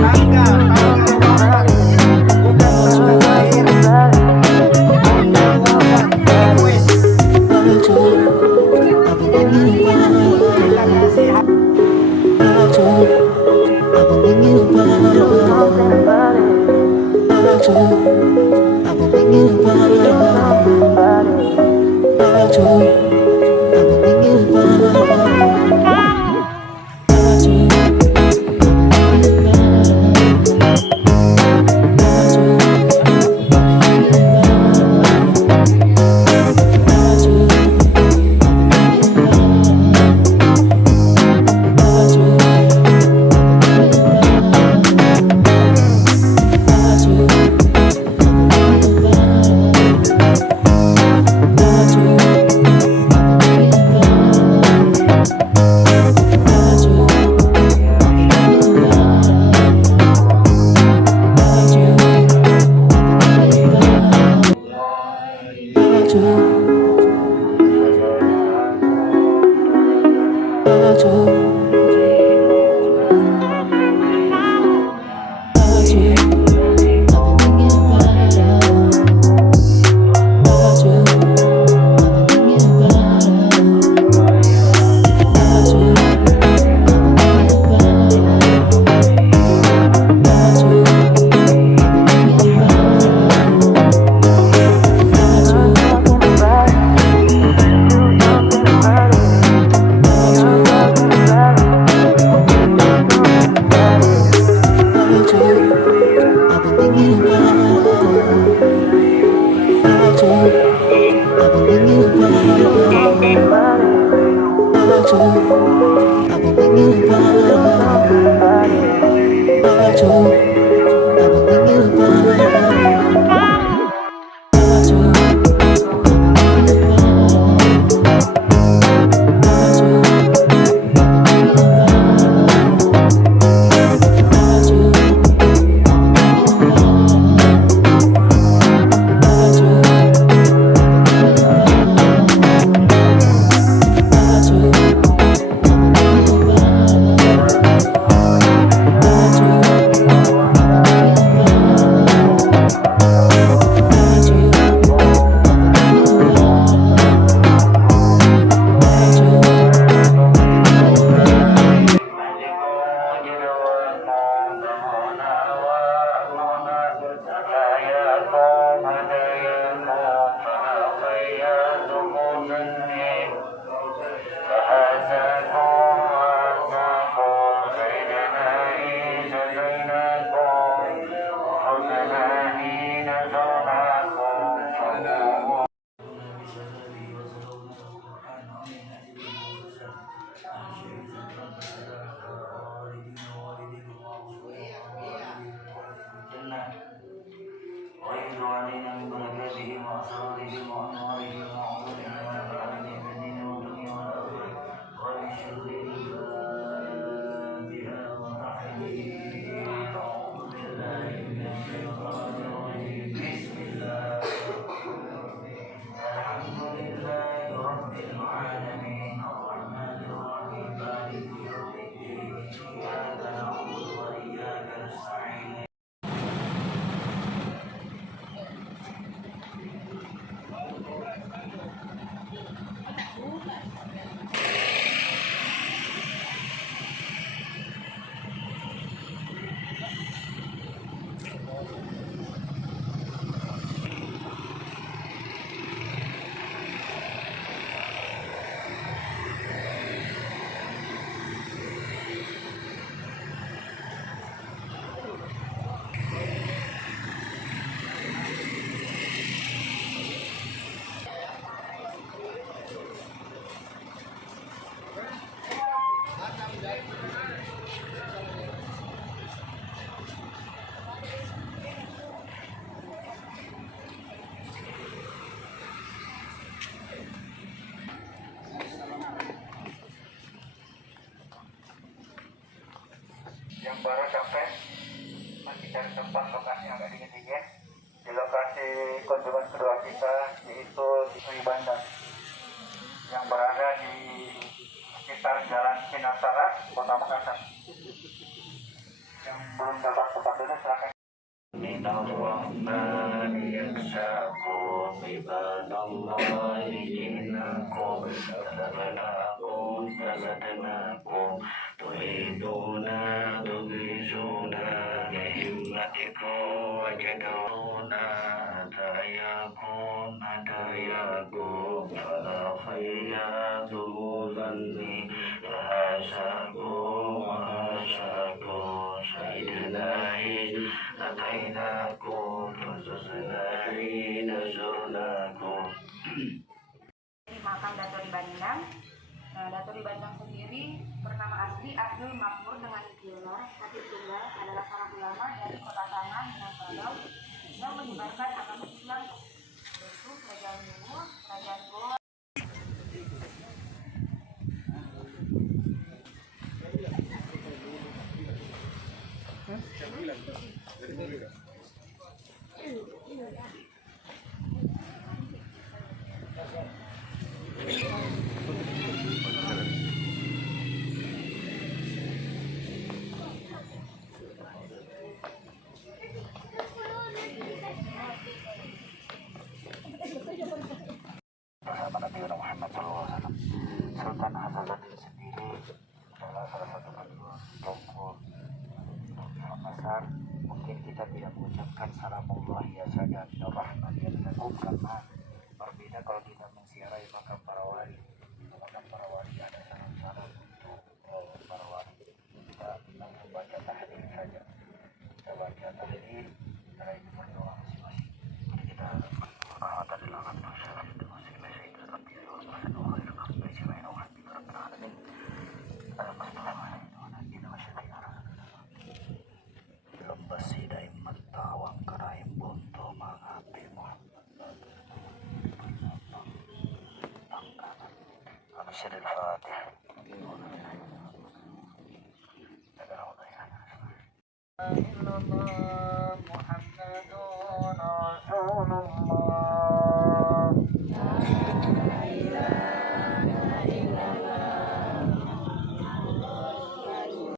Tangga, tangga orang, bukan orang lain. yang baru capek masih cari tempat lokasi yang agak dingin-dingin. Di lokasi kunjungan kedua kita yaitu di Sri Bandar yang berada di sekitar Jalan Sinasara, Kota Makassar. Yang belum dapat tempat duduk silakan. Makam Dato' di Bandang. Dato' di Bandang sendiri bernama asli Abdul Makmur dengan gelar Khatib Tunggal, adalah seorang ulama dari Kota Tangan, Minangkabau yang menyebarkan agama Islam yaitu Kerajaan Luwu, Kerajaan Goa. Sultan Hasanuddin sendiri adalah salah satu tokoh Makassar. Mungkin kita tidak mengucapkan salamullah ya sadat rahmat ya takum karena berbeda kalau kita mensiarai makam para wali. Makam para wali ada salam-salam untuk para wali. Kita langsung baca tahlil saja. Kita baca tahlil, setelah itu berdoa masing-masing. Mari kita alhamdulillah Al-Fatihah. Muhammadun Rasulullah.